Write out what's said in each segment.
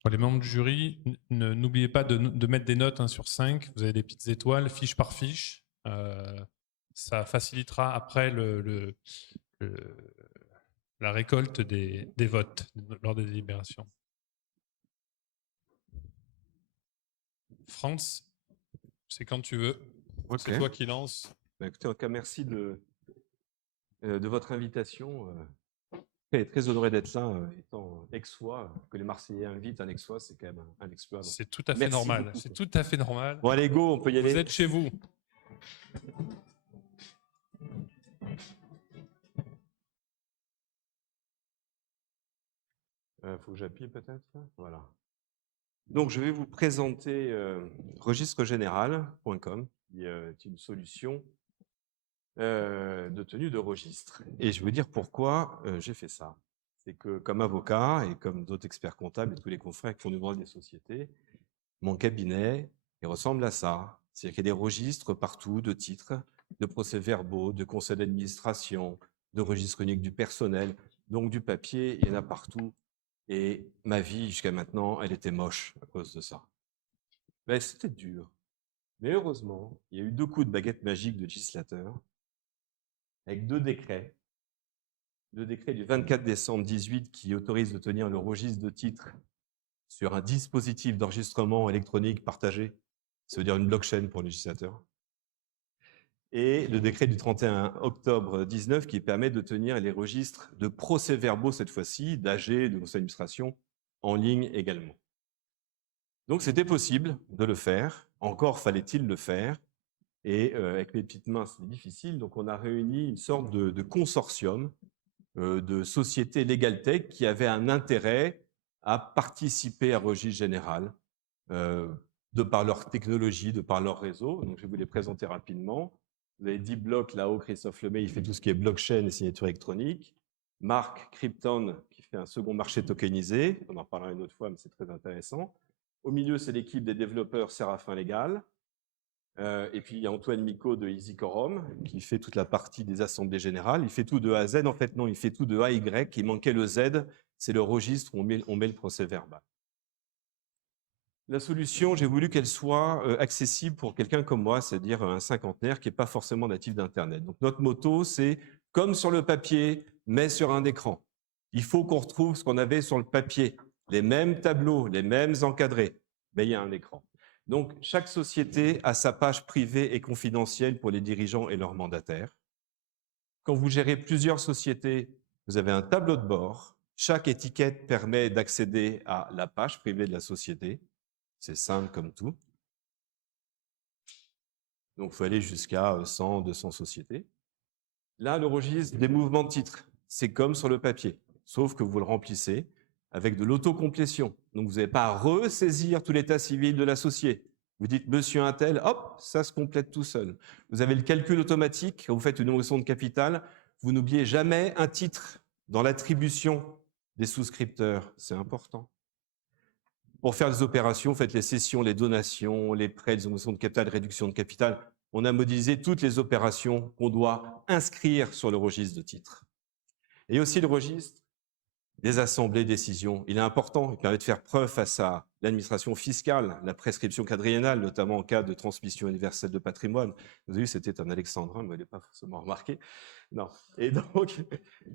Pour les membres du jury, n'oubliez pas de mettre des notes 1 sur 5. Vous avez des petites étoiles, fiche par fiche. Ça facilitera après la récolte des votes lors des délibérations. Franz, c'est quand tu veux. Ok. C'est toi qui lance. Bah, écoutez, en tout cas, merci de votre invitation. Très honoré d'être là, étant aixois, que les Marseillais invitent un aixois, c'est quand même un exploit. Donc, C'est tout à fait merci normal. beaucoup. C'est tout à fait normal. Bon, allez, go, on peut y Vous aller. êtes chez vous. Faut que j'appuie peut-être. Voilà. Donc, je vais vous présenter registregénéral.com, qui est une solution de tenue de registre. Et je vais vous dire pourquoi j'ai fait ça. C'est que comme avocat et comme d'autres experts comptables et tous les confrères qui font du droit des sociétés, mon cabinet, il ressemble à ça. C'est-à-dire qu'il y a des registres partout de titres, de procès-verbaux, de conseils d'administration, de registres uniques du personnel. Donc du papier, il y en a partout. Et ma vie, jusqu'à maintenant, elle était moche à cause de ça. Mais c'était dur. Mais heureusement, il y a eu 2 coups de baguette magique de législateur, avec 2 décrets. Le décret du 24 décembre 2018 qui autorise de tenir le registre de titres sur un dispositif d'enregistrement électronique partagé, ça veut dire une blockchain pour le législateur. Et le décret du 31 octobre 19 qui permet de tenir les registres de procès-verbaux cette fois-ci, d'AG, de conseil d'administration, en ligne également. Donc c'était possible de le faire, encore fallait-il le faire, et avec mes petites mains c'est difficile, donc on a réuni une sorte de consortium de sociétés Legal Tech qui avaient un intérêt à participer à Registre Général, de par leur technologie, de par leur réseau. Donc je vais vous les présenter rapidement. Vous avez DeepBlock là-haut, Christophe Lemay, il fait tout ce qui est blockchain et signature électronique. Marc Krypton, qui fait un second marché tokenisé. On en parlera une autre fois, mais c'est très intéressant. Au milieu, c'est l'équipe des développeurs Séraphin Légal. Et puis, il y a Antoine Micot de EasyQuorum qui fait toute la partie des assemblées générales. Il fait tout de A à Z. En fait, non, il fait tout de A à Y. Il manquait le Z. C'est le registre où on met le procès verbal. La solution, j'ai voulu qu'elle soit accessible pour quelqu'un comme moi, c'est-à-dire un cinquantenaire qui n'est pas forcément natif d'Internet. Donc, notre motto, c'est comme sur le papier, mais sur un écran. Il faut qu'on retrouve ce qu'on avait sur le papier, les mêmes tableaux, les mêmes encadrés, mais il y a un écran. Donc, chaque société a sa page privée et confidentielle pour les dirigeants et leurs mandataires. Quand vous gérez plusieurs sociétés, vous avez un tableau de bord. Chaque étiquette permet d'accéder à la page privée de la société. C'est simple comme tout. Donc, il faut aller jusqu'à 100, 200 sociétés. Là, le registre des mouvements de titres, c'est comme sur le papier, sauf que vous le remplissez avec de l'autocomplétion. Donc, vous n'avez pas à ressaisir tout l'état civil de l'associé. Vous dites « Monsieur Untel », hop, ça se complète tout seul. Vous avez le calcul automatique, quand vous faites une notion de capital, vous n'oubliez jamais un titre dans l'attribution des souscripteurs. C'est important. Pour faire des opérations, faites les cessions, les donations, les prêts, les notions de capital, réduction de capital. On a modélisé toutes les opérations qu'on doit inscrire sur le registre de titres. Et aussi le registre des assemblées décisions. Il est important, il permet de faire preuve face à l'administration fiscale, la prescription quadriennale, notamment en cas de transmission universelle de patrimoine. Vous avez vu, c'était un alexandrin, mais vous n'avez pas forcément remarqué. Non. Et donc,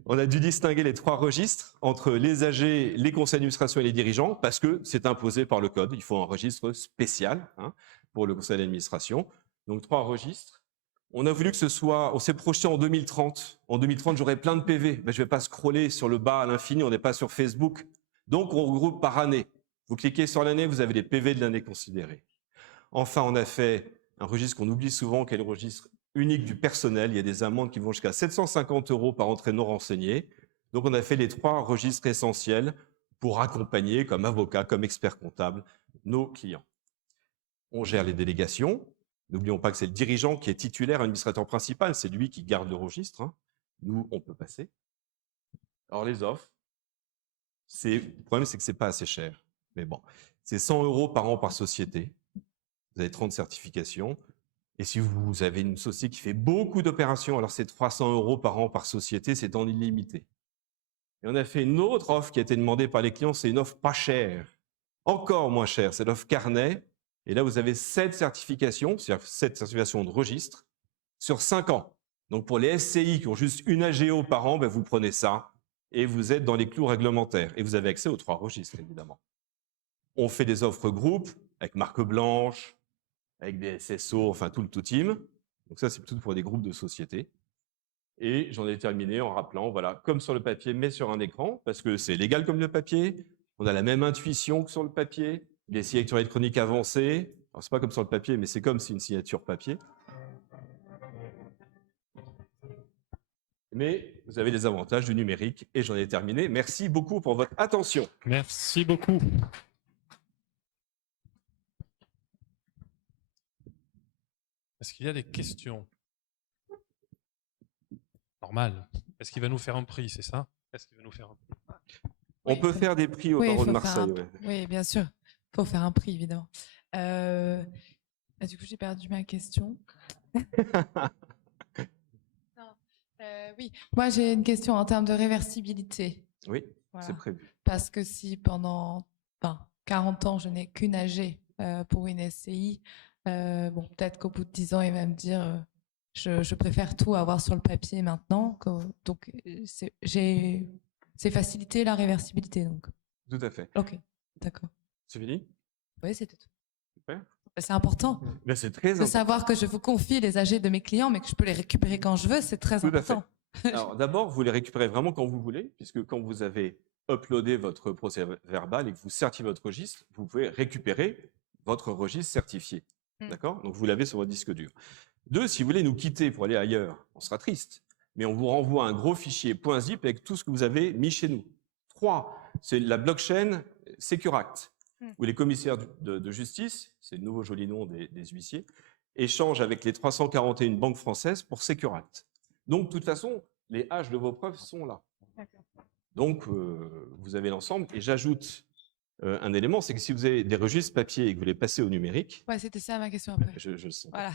on a dû distinguer les 3 registres entre les AG, les conseils d'administration et les dirigeants, parce que c'est imposé par le code. Il faut un registre spécial pour le conseil d'administration. Donc, 3 registres. On a voulu que ce soit, on s'est projeté en 2030. En 2030, j'aurai plein de PV. Mais je ne vais pas scroller sur le bas à l'infini, on n'est pas sur Facebook. Donc, on regroupe par année. Vous cliquez sur l'année, vous avez les PV de l'année considérés. Enfin, on a fait un registre qu'on oublie souvent, qui est le registre unique du personnel. Il y a des amendes qui vont jusqu'à 750 € par entrée non renseignée. Donc, on a fait les 3 registres essentiels pour accompagner, comme avocat, comme expert comptable, nos clients. On gère les délégations. N'oublions pas que c'est le dirigeant qui est titulaire, administrateur principal, c'est lui qui garde le registre. Nous, on peut passer. Alors, les offres, le problème, c'est que ce n'est pas assez cher. Mais bon, c'est 100 € par an par société. Vous avez 30 certifications. Et si vous avez une société qui fait beaucoup d'opérations, alors c'est 300 € par an par société, c'est en illimité. Et on a fait une autre offre qui a été demandée par les clients, c'est une offre pas chère. Encore moins cher, c'est l'offre Carnet. Et là, vous avez 7 certifications, c'est-à-dire 7 certifications de registre, sur 5 ans. Donc pour les SCI qui ont juste une AGO par an, ben vous prenez ça et vous êtes dans les clous réglementaires. Et vous avez accès aux 3 registres, évidemment. On fait des offres groupes avec marque blanche, avec des SSO, enfin tout le tout team. Donc ça, c'est plutôt pour des groupes de sociétés. Et j'en ai terminé en rappelant, voilà, comme sur le papier, mais sur un écran, parce que c'est légal comme le papier. On a la même intuition que sur le papier. Les signatures électroniques avancées. Alors, c'est pas comme sur le papier, mais c'est comme si une signature papier. Mais vous avez les avantages du numérique et j'en ai terminé. Merci beaucoup pour votre attention. Merci beaucoup. Est-ce qu'il y a des questions? Normal. Est-ce qu'il va nous faire un prix, c'est ça? Est-ce qu'il va nous faire un prix? On peut faire des prix au barreau de Marseille. Oui, bien sûr. Il faut faire un prix, évidemment. Du coup, j'ai perdu ma question. Oui, moi j'ai une question en termes de réversibilité. Oui, Voilà. c'est prévu. Parce que si pendant 40 ans je n'ai qu'une AG pour une SCI, bon, peut-être qu'au bout de 10 ans il va me dire je préfère tout avoir sur le papier maintenant. Donc c'est faciliter la réversibilité. Donc. Tout à fait. Ok, d'accord. C'est fini? Oui, c'était tout. Super. C'est important. Ben, c'est très De important. savoir que je vous confie les AG de mes clients, mais que je peux les récupérer quand je veux, c'est très Tout à important. fait. Alors d'abord, vous les récupérez vraiment quand vous voulez, puisque quand vous avez uploadé votre procès-verbal et que vous certifiez votre registre, vous pouvez récupérer votre registre certifié. D'accord? Donc vous l'avez sur votre disque dur. 2, si vous voulez nous quitter pour aller ailleurs, on sera triste, mais on vous renvoie un gros fichier .zip avec tout ce que vous avez mis chez nous. 3, c'est la blockchain Securact, où les commissaires de justice, c'est le nouveau joli nom des huissiers, échangent avec les 341 banques françaises pour Securact. Donc, de toute façon, les haches de vos preuves sont là. Donc, vous avez l'ensemble. Et j'ajoute un élément, c'est que si vous avez des registres papier et que vous les passez au numérique, Ouais, c'était ça ma question après. je le sens. Voilà.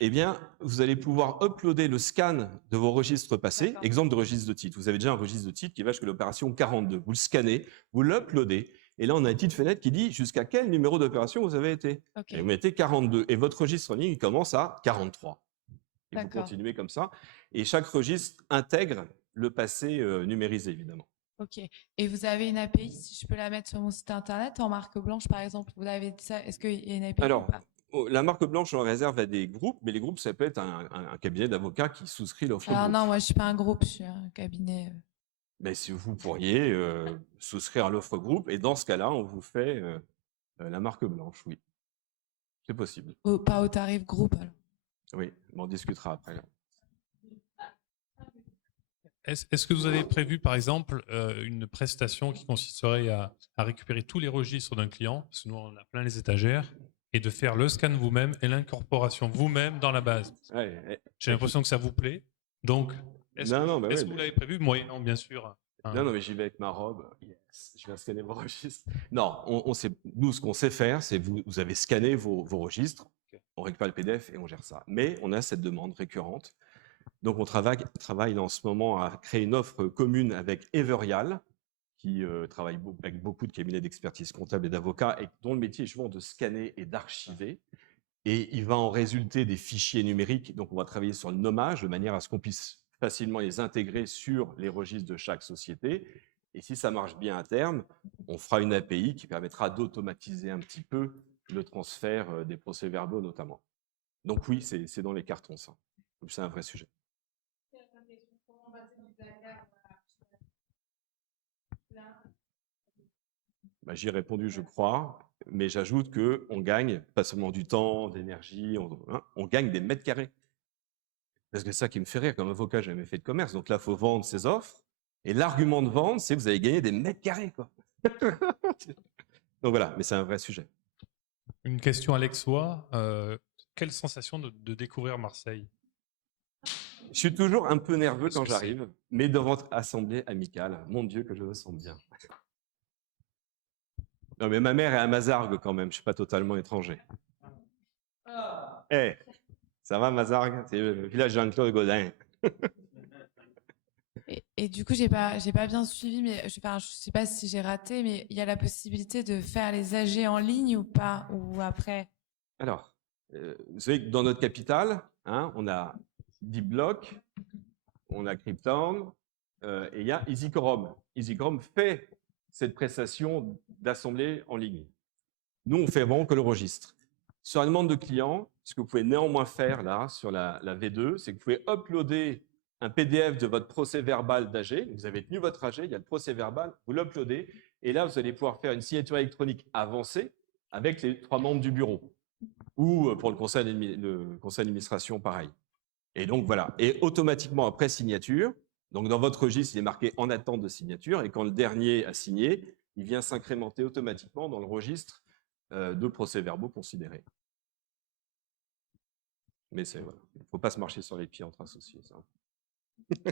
Eh bien, vous allez pouvoir uploader le scan de vos registres passés. Exemple de registre de titre. Vous avez déjà un registre de titre qui va jusqu'à l'opération 42. Vous le scannez, vous l'uploadez. Et là, on a une petite fenêtre qui dit jusqu'à quel numéro d'opération vous avez été. Et vous mettez 42. Et votre registre en ligne, il commence à 43. Et vous continuez comme ça. Et chaque registre intègre le passé numérisé, évidemment. Ok. Et vous avez une API, si je peux la mettre sur mon site internet, en marque blanche, par exemple. Vous avez dit ça. Est-ce qu'il y a une API? Alors, la marque blanche, on réserve à des groupes, mais les groupes, ça peut être un cabinet d'avocats qui souscrit l'offre groupe. Non, moi, je ne suis pas un groupe, je suis un cabinet. Mais si vous pourriez souscrire à l'offre groupe, et dans ce cas-là, on vous fait la marque blanche, oui. C'est possible. Pas au tarif groupe, alors. Oui, on en discutera après. Est-ce que vous avez prévu, par exemple, une prestation qui consisterait à récupérer tous les registres d'un client, parce que nous, on a plein les étagères, et de faire le scan vous-même et l'incorporation vous-même dans la base? J'ai l'impression que ça vous plaît. Donc, est-ce que vous l'avez prévu, moyennant, bien sûr? Non, mais j'y vais avec ma robe. Yes, je vais scanner vos registres. Non, nous, ce qu'on sait faire, c'est vous avez scanné vos registres, on récupère le PDF et on gère ça. Mais on a cette demande récurrente. Donc, on travaille en ce moment à créer une offre commune avec Everial, qui travaille avec beaucoup de cabinets d'expertise comptable et d'avocats, et dont le métier est souvent de scanner et d'archiver. Et il va en résulter des fichiers numériques. Donc, on va travailler sur le nommage, de manière à ce qu'on puisse facilement les intégrer sur les registres de chaque société. Et si ça marche bien à terme, on fera une API qui permettra d'automatiser un petit peu le transfert des procès-verbaux notamment. Donc oui, c'est dans les cartons, ça. C'est un vrai sujet. J'y ai répondu, je crois, mais j'ajoute qu'on gagne pas seulement du temps, d'énergie, on gagne des mètres carrés. Parce que c'est ça qui me fait rire, comme avocat, j'ai jamais fait de commerce, donc là, il faut vendre ses offres, et l'argument de vente, c'est que vous allez gagner des mètres carrés, quoi. Donc voilà, mais c'est un vrai sujet. Une question alexois, quelle sensation de découvrir Marseille? Je suis toujours un peu nerveux quand j'arrive, mais dans votre assemblée amicale, mon Dieu, que je me sens bien. Non, mais ma mère est à Mazargues quand même, je ne suis pas totalement étranger. Ça va Mazargues? C'est le village Jean-Claude Godin. Et du coup, j'ai pas bien suivi, mais je sais pas si j'ai raté, mais il y a la possibilité de faire les AG en ligne ou pas, ou après? Alors, vous savez que dans notre capital, hein, on a DeepBlock, on a Crypton, et il y a EasyQuorum. EasyQuorum fait cette prestation d'assemblée en ligne. Nous, on fait vraiment que le registre. Sur la demande de client, ce que vous pouvez néanmoins faire là, sur la V2, c'est que vous pouvez uploader un PDF de votre procès verbal d'AG. Vous avez tenu votre AG, il y a le procès verbal, vous l'uploadez, et là, vous allez pouvoir faire une signature électronique avancée avec les 3 membres du bureau. Ou pour le conseil d'administration, pareil. Et donc, voilà. Et automatiquement, après signature, donc dans votre registre, il est marqué en attente de signature, et quand le dernier a signé, il vient s'incrémenter automatiquement dans le registre de procès-verbaux considérés. Mais c'est voilà, il ne faut pas se marcher sur les pieds entre associés. Ça. Est-ce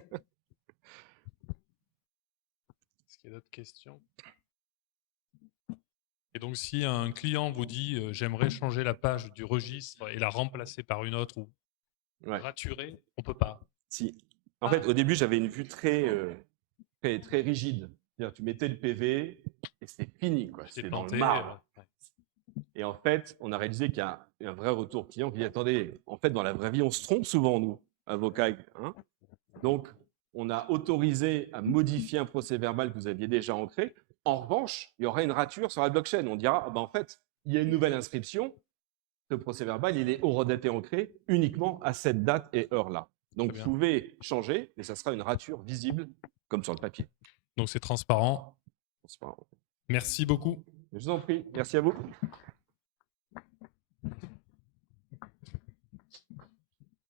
qu'il y a d'autres questions? Et donc, si un client vous dit j'aimerais changer la page du registre et la remplacer par une autre ou raturer, on ne peut pas. Si. En fait, au début, j'avais une vue très rigide. C'est-à-dire, tu mettais le PV et c'était fini. C'était dans le marbre. Et en fait, on a réalisé qu'il y a un vrai retour client qui dit attendez, en fait, dans la vraie vie, on se trompe souvent, nous, avocats. Hein. Donc, on a autorisé à modifier un procès-verbal que vous aviez déjà ancré. En revanche, il y aura une rature sur la blockchain. On dira en fait, il y a une nouvelle inscription. Ce procès-verbal, il est horodaté ancré uniquement à cette date et heure-là. Donc, vous pouvez changer, mais ça sera une rature visible, comme sur le papier. Donc, c'est transparent. Merci beaucoup. Je vous en prie. Merci à vous.